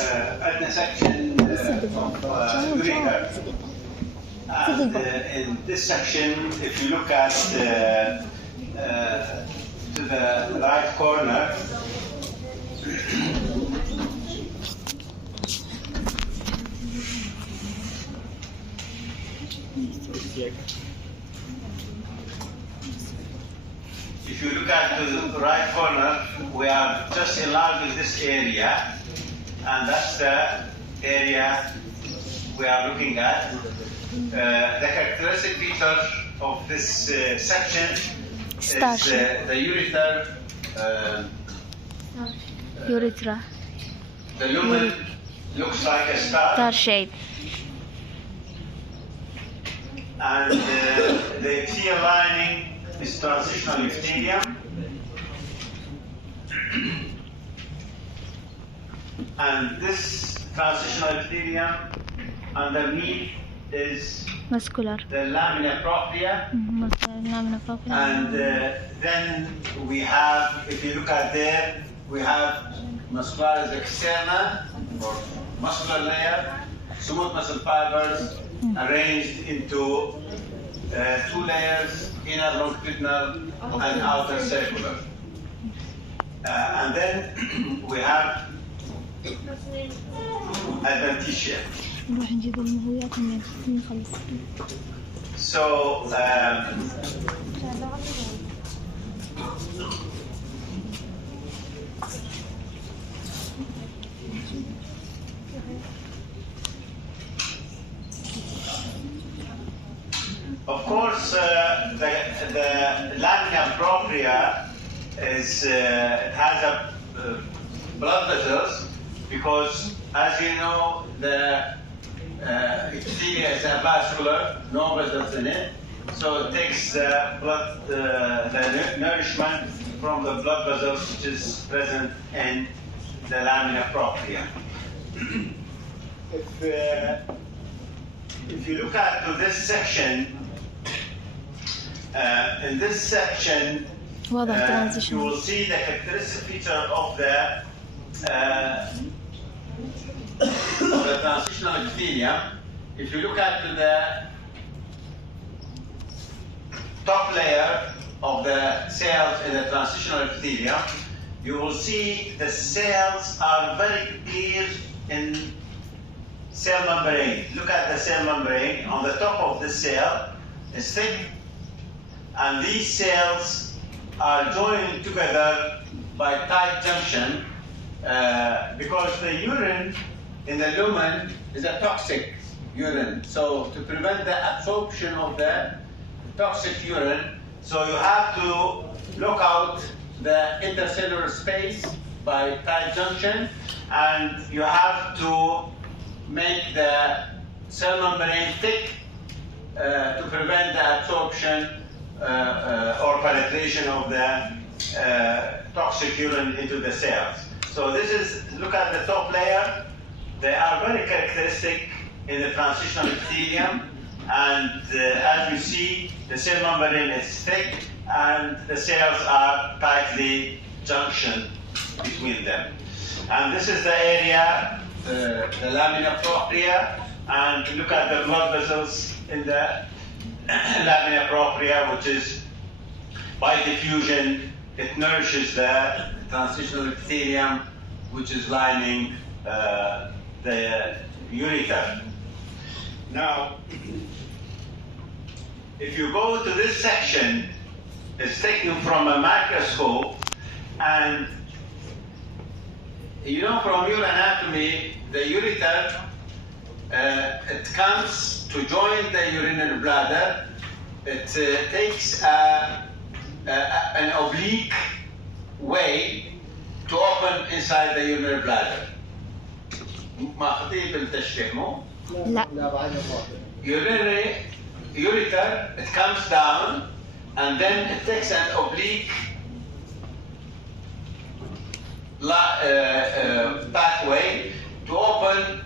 at the section of ureter. And in this section, if you look at to the right corner, if you look at the right corner, we are just enlarging this area, and that's the area we are looking at. The characteristic feature of this section is the ureter. Urethra. The lumen looks like a Star shape. And the epithelial lining is transitional epithelium. And this transitional epithelium underneath is Muscular. the lamina propria. Lamina propria. And then we have, if you look at there, we have muscularis externa, or muscular layer, smooth muscle fibers arranged into two layers, inner longitudinal and outer circular. And then we have adventitia. So of course, the lamina propria is it has blood vessels, because as you know the epithelium is avascular, no vessels in it, so it takes the blood, the nourishment from the blood vessels which is present in the lamina propria. If you look at this section, in this section, you will see the characteristic feature of the transitional epithelium. If you look at the top layer of the cells in the transitional epithelium, you will see the cells are very clear in cell membrane. Look at the cell membrane. On the top of the cell is thick, and these cells are joined together by tight junction because the urine in the lumen is a toxic urine. So to prevent the absorption of the toxic urine, so you have to block out the intercellular space by tight junction, and you have to make the cell membrane thick to prevent the absorption or penetration of the toxic urine into the cells. So this is, look at the top layer. They are very characteristic in the transitional epithelium, and as you see, the cell membrane is thick and the cells are tightly junctioned between them. And this is the area, the lamina propria, and look at the blood vessels in the lamina propria, which is by diffusion, it nourishes the transitional epithelium, which is lining the ureter. Now, if you go to this section, it's taken from a microscope, and you know from your anatomy, the ureter, it comes to join the urinary bladder. It takes an oblique way to open inside the urinary bladder. ما خطيب بالتشريح مو؟ لا. Urinary ureter, it comes down and then it takes an oblique pathway to open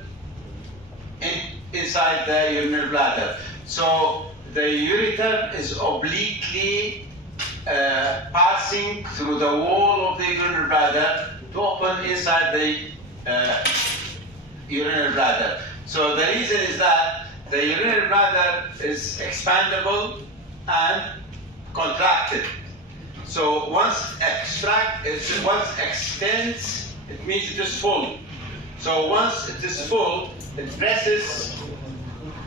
inside the urinary bladder. So the ureter is obliquely passing through the wall of the urinary bladder to open inside the urinary bladder. So the reason is that the urinary bladder is expandable and contracted. So once extends, it means it is full. So once it is full, it presses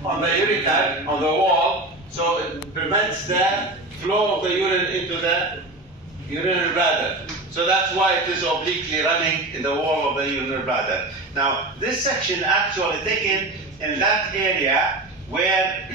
on the ureter, on the wall, so it prevents the flow of the urine into the urinary bladder. So that's why it is obliquely running in the wall of the urinary bladder. Now, this section actually taken in that area where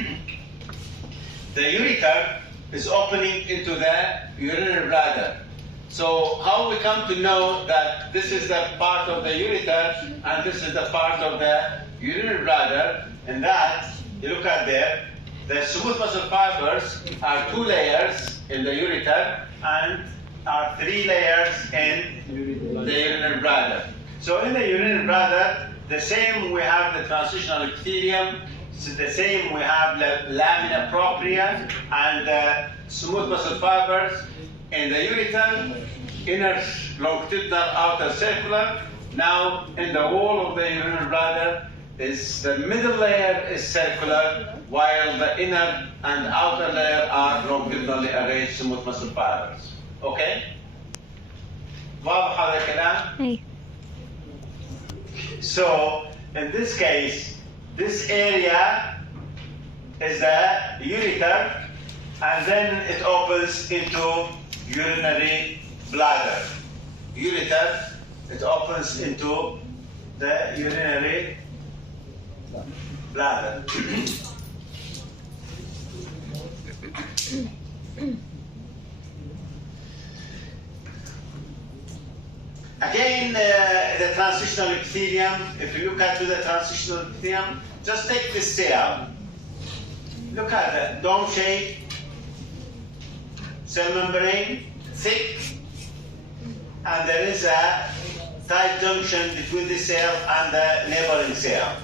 the ureter is opening into the urinary bladder. So how we come to know that this is the part of the ureter and this is the part of the urinary bladder, and that, you look at there, the smooth muscle fibers are 2 layers in the ureter and are 3 lamina in the urinary bladder. So in the urinary bladder, the same we have the transitional epithelium, so the same we have the lamina propria and the smooth muscle fibers. In the ureter, inner longitudinal, outer circular. Now in the wall of the urinary bladder, is the middle layer is circular, while the inner and outer layer are longitudinally arranged smooth muscle fibers. Okay? واضح هذا الكلام؟ أي. So in this case, this area is the ureter, and then it opens into urinary bladder. Ureter, it opens into the urinary bladder. Again, the transitional epithelium, if you look at the transitional epithelium, just take this cell. Look at the dome shape, cell membrane, thick, and there is a tight junction between the cell and the neighboring cell.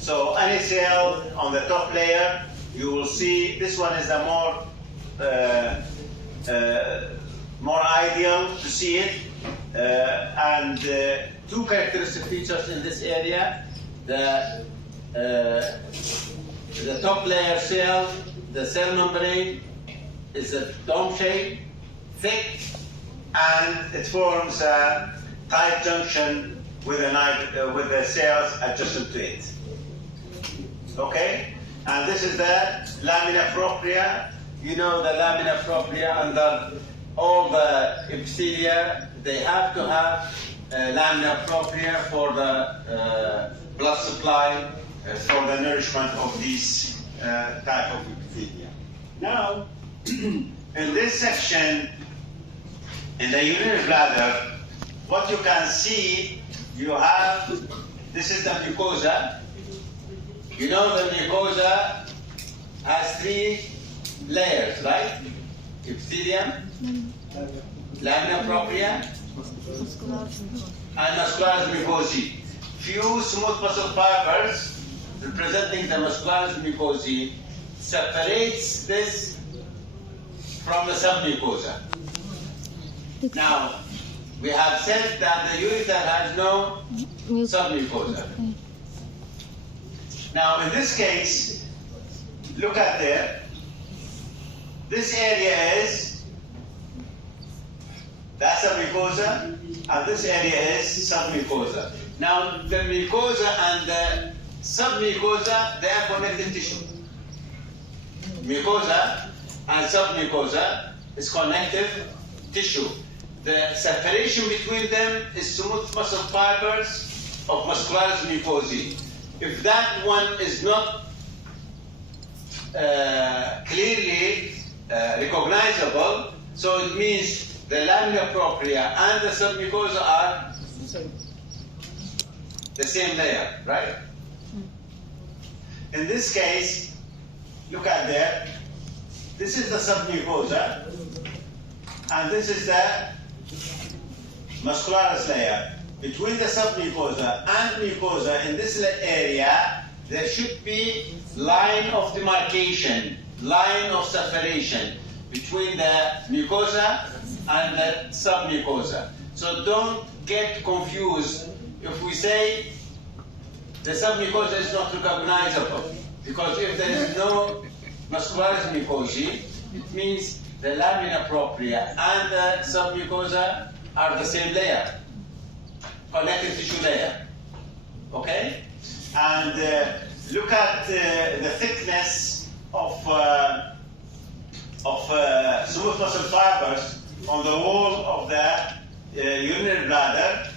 So any cell on the top layer, you will see this one is the more ideal to see it. And 2 characteristic features in this area: the top layer cell, the cell membrane is a dome shape, thick, and it forms a tight junction with the cells adjacent to it. Okay? And this is the lamina propria. You know the lamina propria under all the epithelia, they have to have lamina propria for the blood supply, for the nourishment of these type of epithelia. Now, in this section, in the urinary bladder, what you can see, you have, this is the mucosa. You know the mucosa has 3 layers, right? Epithelium, lamina propria, and muscularis mucosae. Few smooth muscle fibers representing the muscularis mucosae separates this from the submucosa. Now, we have said that the ureter has no submucosa. Now, in this case, look at there. This area is the submucosa, and this area is submucosa. Now, the mucosa and the submucosa, they are connective tissue. Mucosa and submucosa is connective tissue. The separation between them is smooth muscle fibers of muscularis mucosae. If that one is not clearly recognizable, so it means the lamina propria and the submucosa are the same layer, right? In this case, look at there. This is the submucosa, and this is the muscularis layer. Between the submucosa and mucosa in this area, there should be line of demarcation, line of separation between the mucosa and the submucosa. So don't get confused if we say the submucosa is not recognizable, because if there is no muscularis mucosae, it means the lamina propria and the submucosa are the same layer, connective tissue layer. Okay? And look at the thickness of smooth muscle fibers on the wall of the urinary bladder.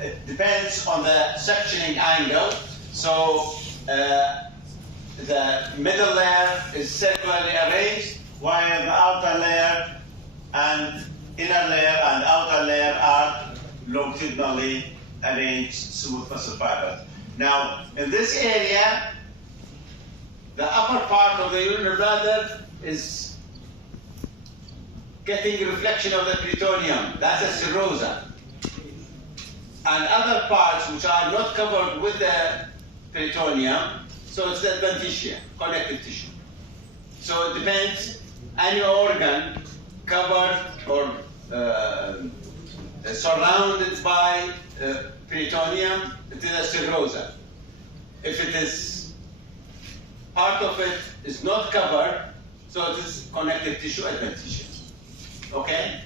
It depends on the sectioning angle. So the middle layer is circularly arranged, while the outer layer and inner layer and outer layer are longitudinally arranged smooth muscle fibers. Now, in this area, the upper part of the urinary bladder is getting reflection of the peritoneum. That's a serosa. And other parts which are not covered with the peritoneum, so it's the adventitia, connective tissue. So it depends, any organ covered or surrounded by peritoneum, it is a serosa. If it is, part of it is not covered, so it is connective tissue adventitia. Okay?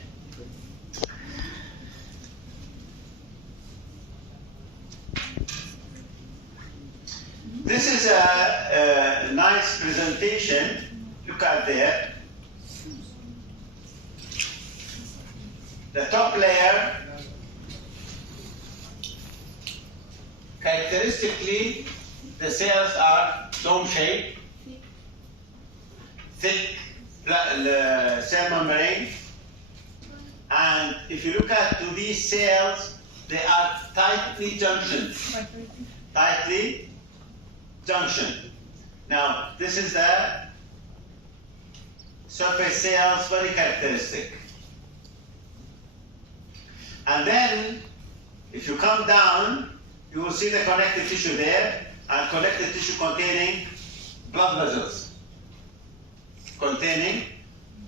This is a nice presentation. Look at there. The top layer, characteristically, the cells are dome-shaped, thick cell membrane, and if you look at these cells, they are tightly junctioned. Tightly junctioned. Now, this is the surface cells, very characteristic. And then, if you come down, you will see the connective tissue there, and connective tissue containing blood vessels. Containing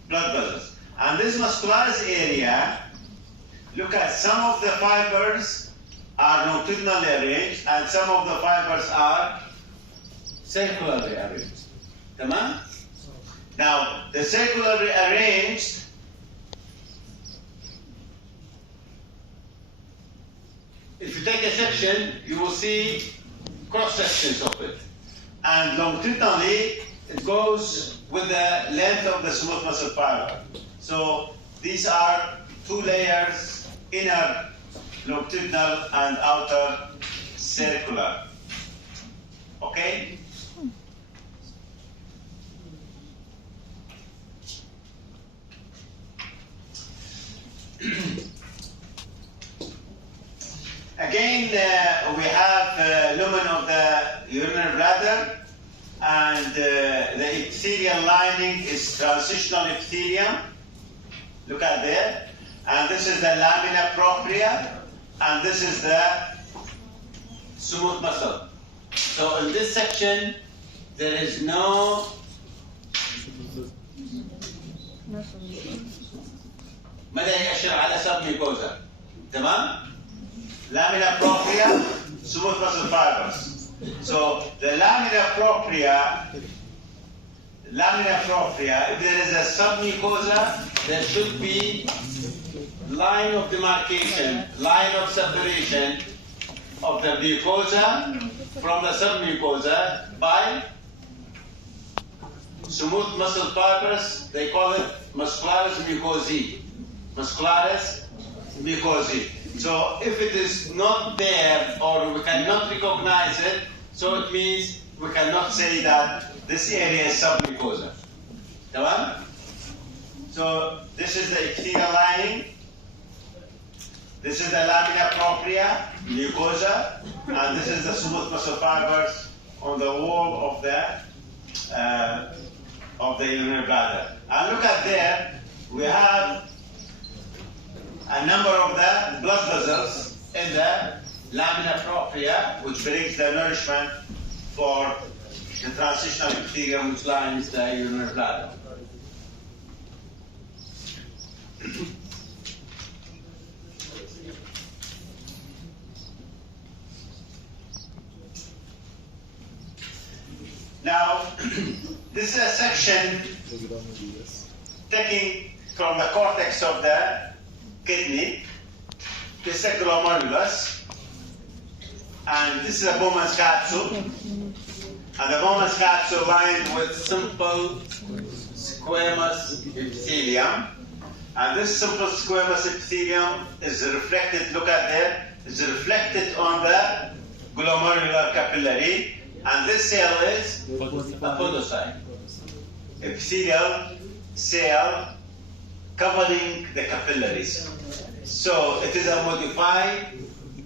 blood vessels. And this muscularis area, look at some of the fibers are longitudinally arranged, and some of the fibers are circularly arranged. Tamam? Now, the circularly arranged, if you take a section, you will see cross sections of it. And longitudinally, it goes with the length of the smooth muscle fiber. So these are two layers, inner longitudinal and outer circular. Okay? Again, we have lumen of the urinary bladder, and the epithelial lining is transitional epithelium. Look at there. And this is the lamina propria, and this is the smooth muscle. So in this section, there is no ماذا يؤشر على submucosa. تمام؟ Lamina propria, smooth muscle fibers. So the lamina propria, if there is a submucosa, there should be line of demarcation, line of separation of the mucosa from the submucosa by smooth muscle fibers. They call it muscularis mucosae. Muscularis mucosae. So if it is not there, or we cannot recognize it, so it means we cannot say that this area is submucosa. Tamam? So this is the epithelial lining. This is the lamina propria, mucosa, and this is the smooth muscle fibers on the wall of the urinary bladder. And look at there, we have a number of the blood vessels in the lamina propria, which brings the nourishment for the transitional epithelium which lines the urinary bladder. Now, this is a section taking from the cortex of the kidney. This is a glomerulus, and this is a Bowman's capsule. And the Bowman's capsule lined with simple squamous epithelium. And this simple squamous epithelium is reflected, look at there, is reflected on the glomerular capillary. And this cell is a podocyte, epithelial cell covering the capillaries. So it is a modified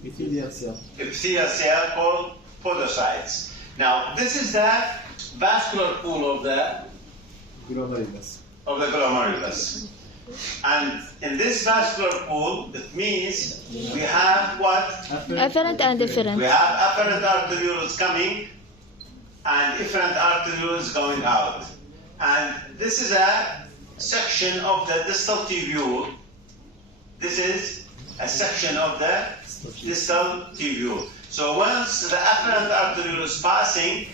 epithelial cell called podocytes. Now this is the vascular pool of the glomerulus. And in this vascular pool, it means we have what? Afferent and efferent. We have afferent arterioles coming and efferent arterioles going out. And this is a section of the distal tubule. This is a section of the distal tubule. So once the afferent arteriole is passing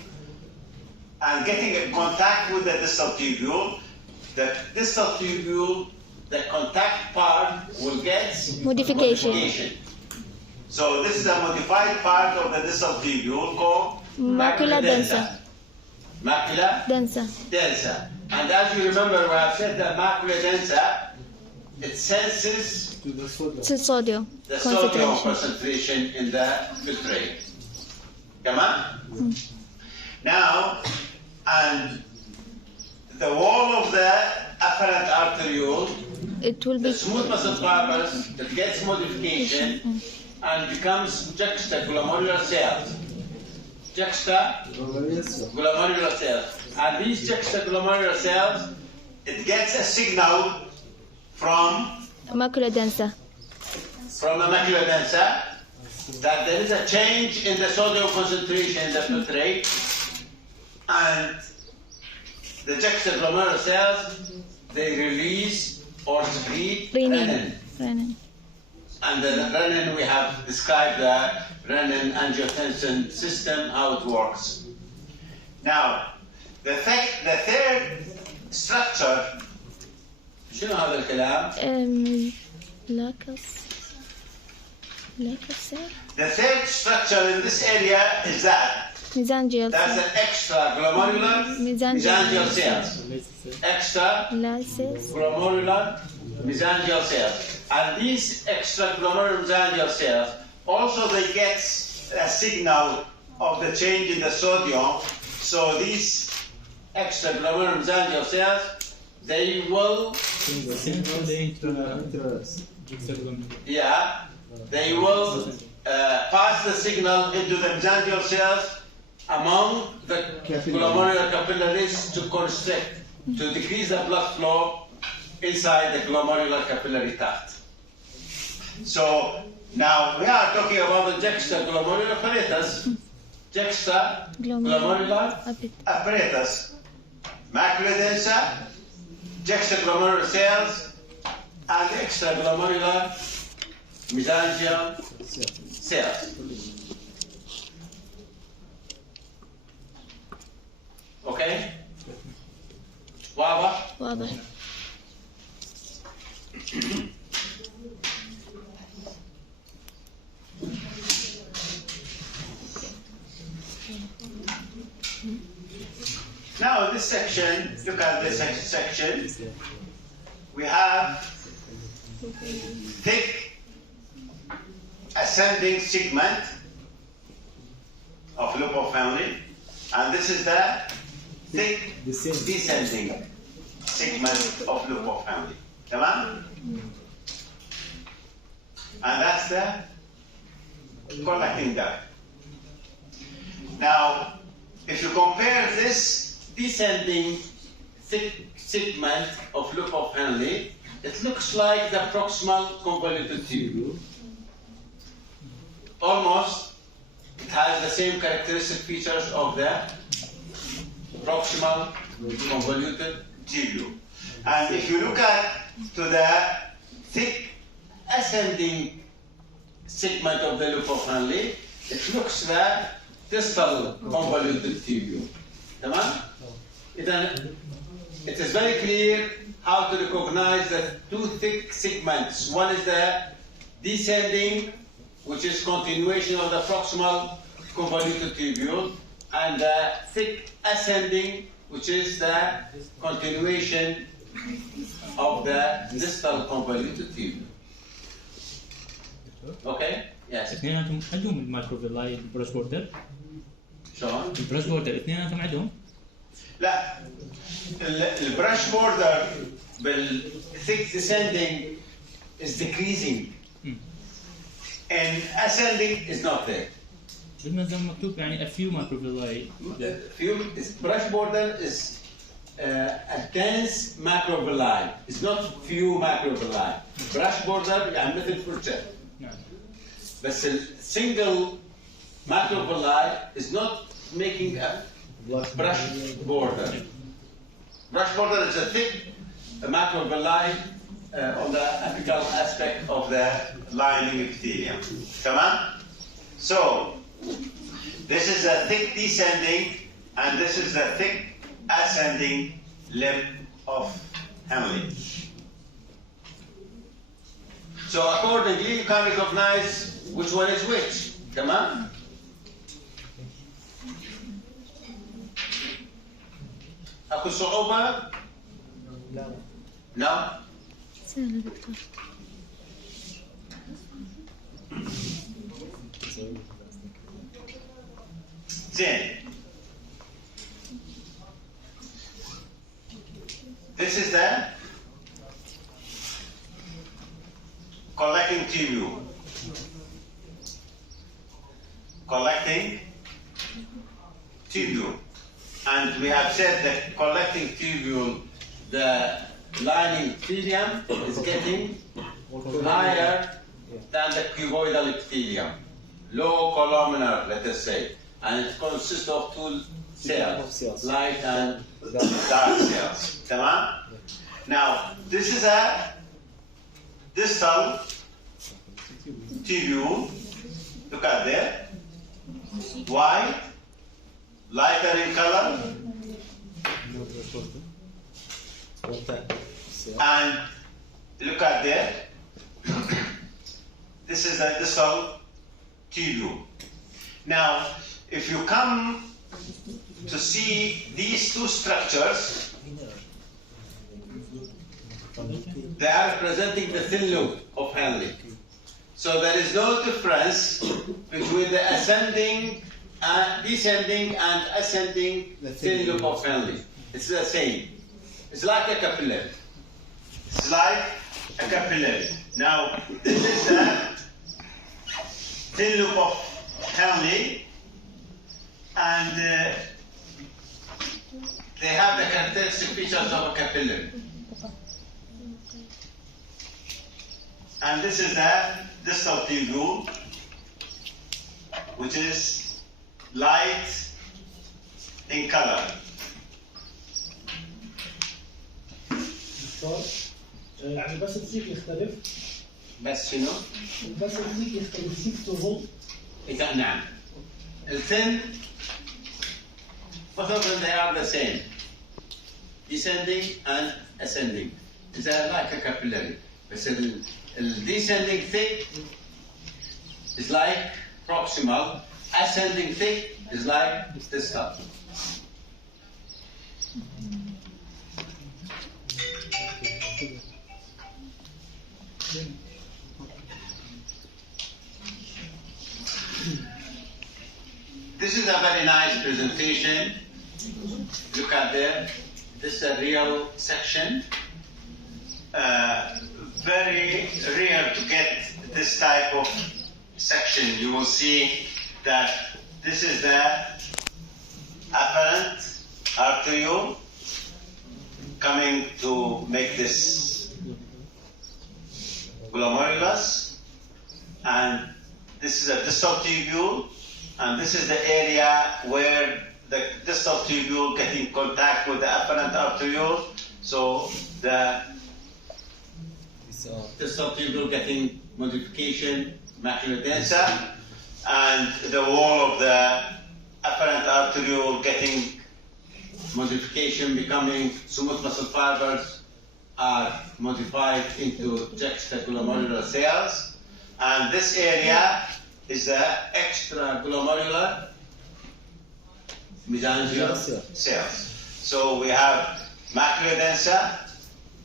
and getting in contact with the distal tubule, the distal tubule, the contact part will get Modification. So this is a modified part of the distal tubule called Macula densa. Macula densa. And as you remember, we have said that macula densa, it senses Sodium the sodium concentration in the filtrate. Come on? Now, and the wall of the afferent arteriole, it will the be smooth muscle fibers, it gets modification and becomes juxtaglomerular cells. Juxtaglomerular cells. And these juxtaglomerular cells, it gets a signal from macula densa. the macula densa that there is a change in the sodium concentration in the filtrate, and the juxtaglomerular cells, they release or secrete renin. And the renin, we have described the renin-angiotensin system, how it works. Now, the third structure, شنو هذا الكلام؟ The third structure in this area is that mesangial that's an extra glomerular mesangial cells. Extra glomerular mesangial cells. And these extra glomerular mesangial cells also they get a signal of the change in the sodium. So these extra glomerular mesangial cells, they will they will pass the signal into the mesangial cells among the glomerular capillaries to constrict, to decrease the blood flow inside the glomerular capillary tract. So now we are talking about the juxtaglomerular apparatus. Juxtaglomerular apparatus. Macula densa, juxtaglomerular cells, and extraglomerular mesangial cells. Okay? واضح؟ واضح. Now in this section, look at this section. We have thick ascending segment of loop of family, and this is the thick descending segment of loop of family. Tamam? And that's the collecting duct. Now, if you compare this descending thick segment of loop of Henle, it looks like the proximal convoluted tubule. Almost, it has the same characteristic features of the proximal convoluted tubule. And if you look at to the thick ascending segment of the loop of Henle, it looks the distal convoluted tubule. تمام؟ إذا it is very clear how to recognize the two thick segments. One is the descending, which is continuation of the proximal convoluted tubule, and the thick ascending, which is the continuation of the distal convoluted tubule. Okay? Yes. اثنيناتهم عندهم المايكروفيلاي البرش بوردر؟ شلون؟ البرش بوردر اثنيناتهم عندهم؟ لا البرش بوردر بالثيك descending is decreasing and ascending is not there. بالمنظم مكتوب يعني a few microvilli. Brush border is a dense macrovilli. It's not few macrovilli. Brush border يعني مثل فرشة. نعم. بس single macrovilli is not making a brush border. Brush border is a thick macrovilli on the apical aspect of the lining epithelium. Tamam? So, this is the thick descending and this is the thick ascending limb of Henle. So accordingly, you can recognize which one is which. Tamam? أكو صعوبة؟ لا. سهل دكتور. زين. This is the collecting tubule. Collecting tubule. And we have said that collecting tubule, the lining epithelium is getting higher than the cuboidal epithelium. Low columnar, let us say. And it consists of two cells, light and dark cells. Tamam? Now, this is a distal tubule. Look at there. White, lighter in color. And look at there. This is a distal tubule. Now, if you come to see these two structures, they are representing the thin loop of Henle. So there is no difference between the descending and ascending thin loop of Henle. It's the same. It's like a capillary. It's like a capillary. Now, this is the thin loop of Henle, and they have the characteristic features of a capillary. And this is the distal tubule, which is light in color. يعني بس السيك يختلف. بس شنو؟ بس السيك يختلف 6 فولت. إذا نعم. الثن both of them they are the same. Descending and ascending. It's like a capillary. بس descending thick is like proximal. Ascending thick is like distal. This is a very nice presentation. Look at there. This is a real section. Very rare to get this type of section. You will see that this is the apparent arteriole coming to make this glomerulus, and this is a distal tubule, and this is the area where the distal tubule getting contact with the afferent arteriole, so the distal tubule getting modification, macula densa, and the wall of the afferent arteriole getting modification becoming smooth muscle fibers are modified into juxtaglomerular cells. And this area is the extraglomerular mesangial cells. So we have macula densa,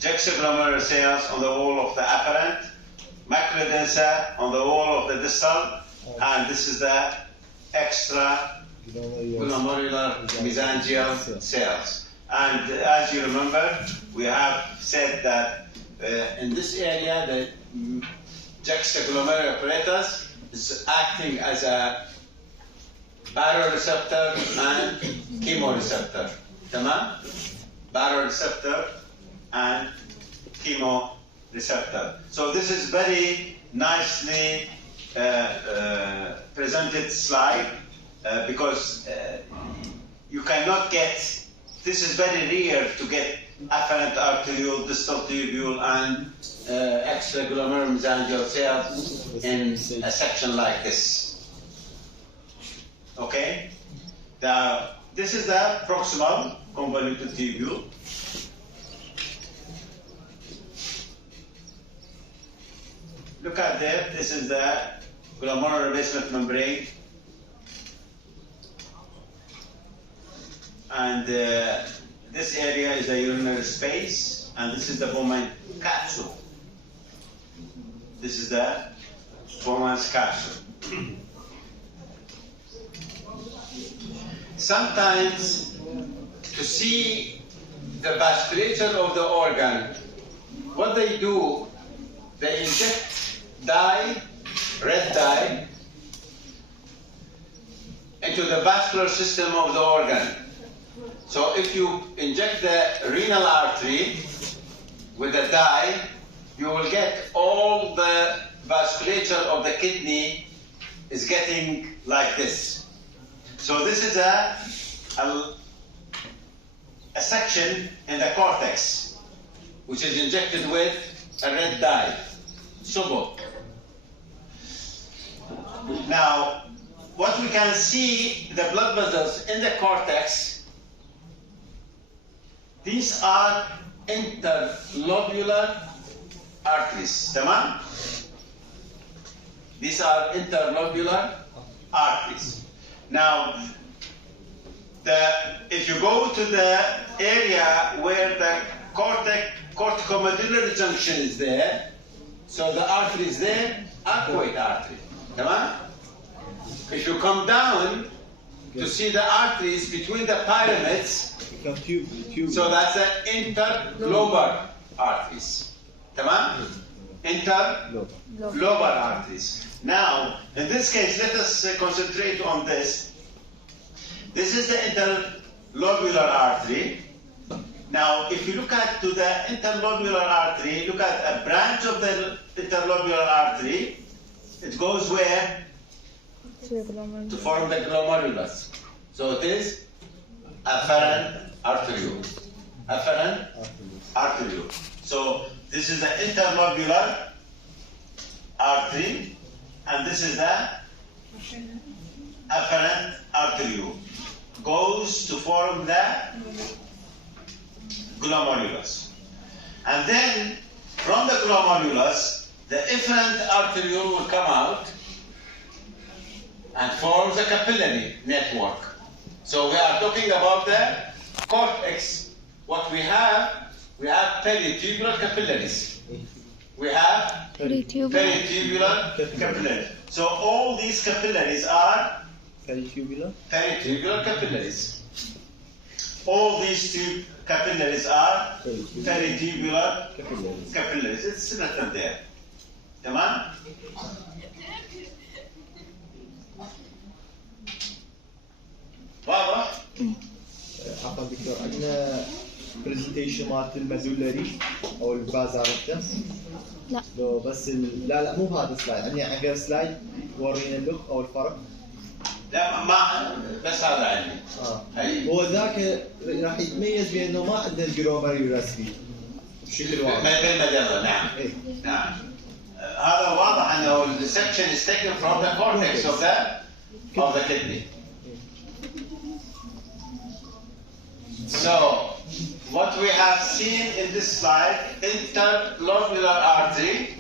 juxtaglomerular cells on the wall of the afferent, macula densa on the wall of the distal, and this is the extraglomerular mesangial cells. And as you remember, we have said that in this area, the juxtaglomerular apparatus is acting as a baroreceptor and chemoreceptor. Tamam? Baroreceptor and chemoreceptor. So this is very nicely presented slide because you cannot get, this is very rare to get afferent arteriole, distal tubule, and extraglomerular mesangial cells in a section like this. Okay? This is the proximal convoluted tubule. Look at there, this is the glomerular basement membrane. And this area is the urinary space, and this is the Bowman capsule. This is the Bowman's capsule. Sometimes, to see the vasculature of the organ, what they do, they inject dye, red dye, into the vascular system of the organ. So if you inject the renal artery with the dye, you will get all the vasculature of the kidney is getting like this. So this is a section in the cortex, which is injected with a red dye, subo. Now, what we can see, the blood vessels in the cortex, these are interlobular arteries. Tamam? These are interlobular arteries. Now, if you go to the area where the corticomedullary junction is there, so the artery is there, aquate artery. Tamam? If you come down to see the arteries between the pyramids, so that's the interlobar arteries. Tamam? Interlobar arteries. Now, in this case, let us concentrate on this. This is the interlobular artery. Now, if you look at to the interlobular artery, look at a branch of the interlobular artery. It goes where? To form the glomerulus. So it is afferent arteriole. Afferent arteriole. So this is the interlobular artery, and this is the afferent arteriole. Goes to form the glomerulus. And then from the glomerulus, the efferent arteriole will come out and forms a capillary network. So we are talking about the cortex. What we have peritubular capillaries. We have peritubular capillaries. So all these capillaries are peritubular capillaries. All these two capillaries are peritubular capillaries. It's written there. Tamam? واضح؟ عفوا دكتور عندنا برزنتيشن مالت المازولري او الفاز عرفته؟ لا. لو بس لا مو بهذا السلايد، عندي حق سلايد ورينا اللوك او الفرق. لا ما بس هذا عندي. هي. هو ذاك راح يتميز بانه ما عنده الجلوميرولار سبيد بشكل واضح. بالمجرة نعم. إيه؟ نعم. هذا واضح انه the section is taken from the cortex of the kidney. So So, what we have seen in this slide, interlobular artery.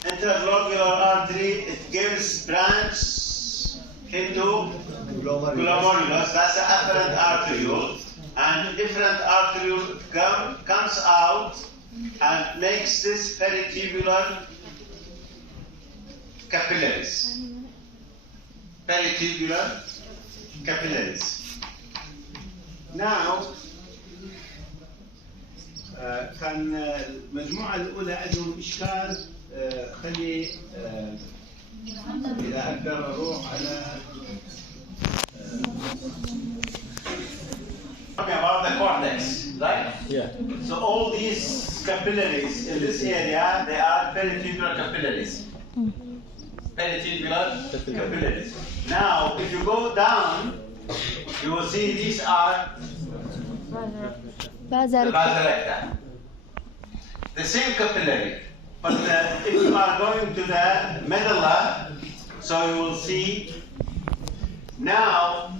Interlobular artery, it gives branch into glomerulus. That's the afferent arteriole. And different arteriole comes out and makes this peritubular capillaries. Peritubular capillaries. Now, كان المجموعة الأولى عندهم إشكال خلي إذا أقدر أروح على talking about the cortex, right? Yeah. So all these capillaries in this area, they are peritubular capillaries. Peritubular capillaries. Now, if you go down, you will see these are the Vasa recta. The same capillary. But if you are going to the medulla, so you will see, now,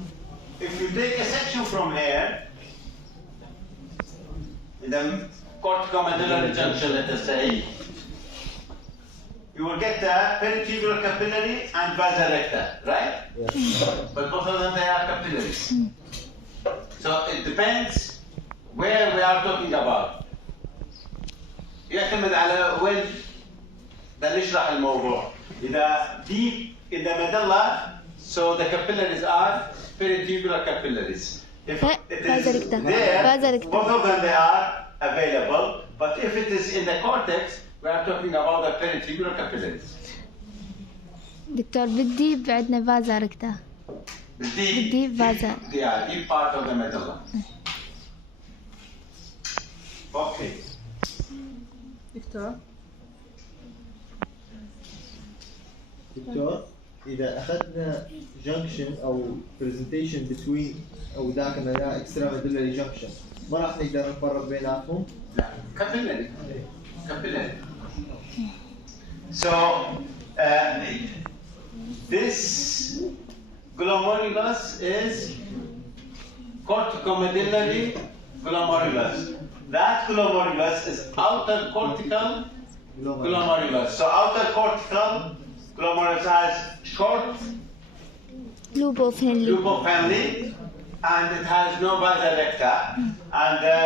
if you take a section from here, in the corticomedullary junction, let us say, you will get the peritubular capillary and vasa recta, right? Yeah. But both of them, they are capillaries. So it depends where we are talking about. يعتمد على وين بدنا نشرح الموضوع. إذا deep in the medulla, so the capillaries are peritubular capillaries. If it is there, both of them they are available. But if it is in the cortex, we are talking about the peritubular capillaries. دكتور بالديب عندنا فازا ركتا. Deep vasa. Yeah, deep part of the medulla. Okay. دكتور دكتور إذا أخذنا junction أو presentation between أو ذاك لا extramedullary junction ما راح نقدر نفرق بيناتهم؟ لا capillary. Capillary. So this glomerulus is corticomedullary glomerulus. That glomerulus is outer cortical glomerulus. So outer cortical glomerulus has short لوبو فينلي. lupofenly and it has no vasa recta. And the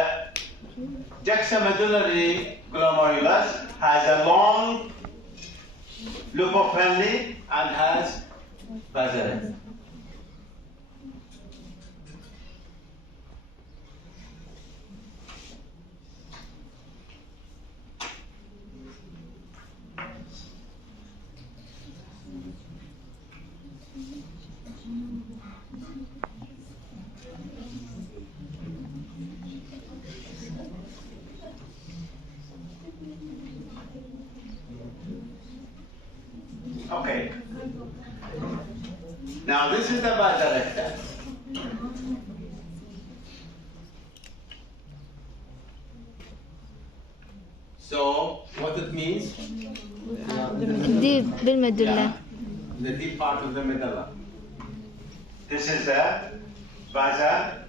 juxtamedullary glomerulus has a long lupofenly and has vasa recta. Okay. Now this is the vasa recta. So what it means? الديب بالمدلة. The deep part of the medulla. This is the vasa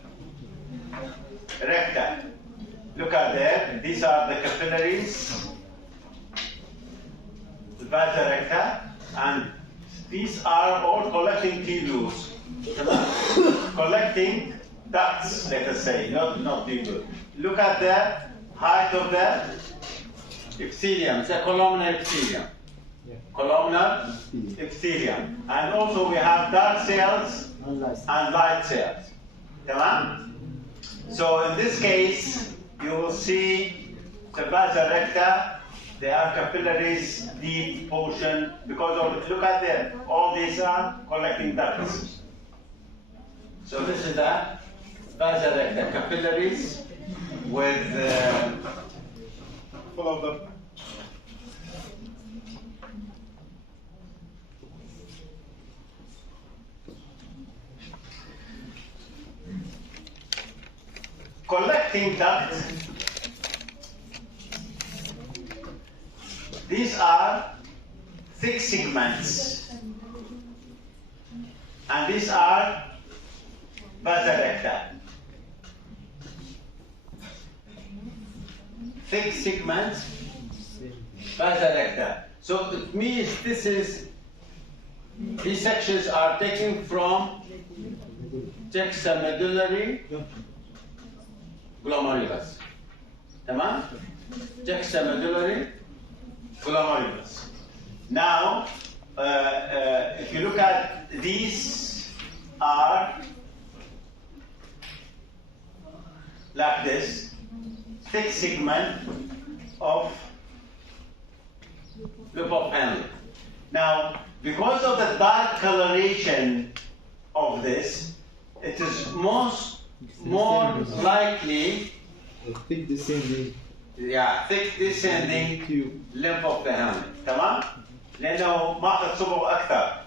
recta. Look at there. These are the capillaries, the vasa recta, and these are all collecting tubules, collecting ducts, let us say, not tubules. Look at the height of the epithelium. It's a columnar epithelium. Columnar epithelium. And also we have dark cells and light cells. Tamam? So in this case, you will see the vasa recta, they are capillaries, deep portion, because of, look at there, all these are collecting ducts. So this is the vasa recta, capillaries with full of the collecting ducts. These are thick segments, and these are vasa recta. thick segments like that. So it means these sections are taken from juxtamedullary glomerulus. Tamam? Juxtamedullary glomerulus. Now, if you look at these are like this, thick segment of loop of Henle. Now, because of the dark coloration of this, it is more likely, thick descending thick descending lymph of the Henle. تمام؟ لأنه ماخذ صبغ أكثر.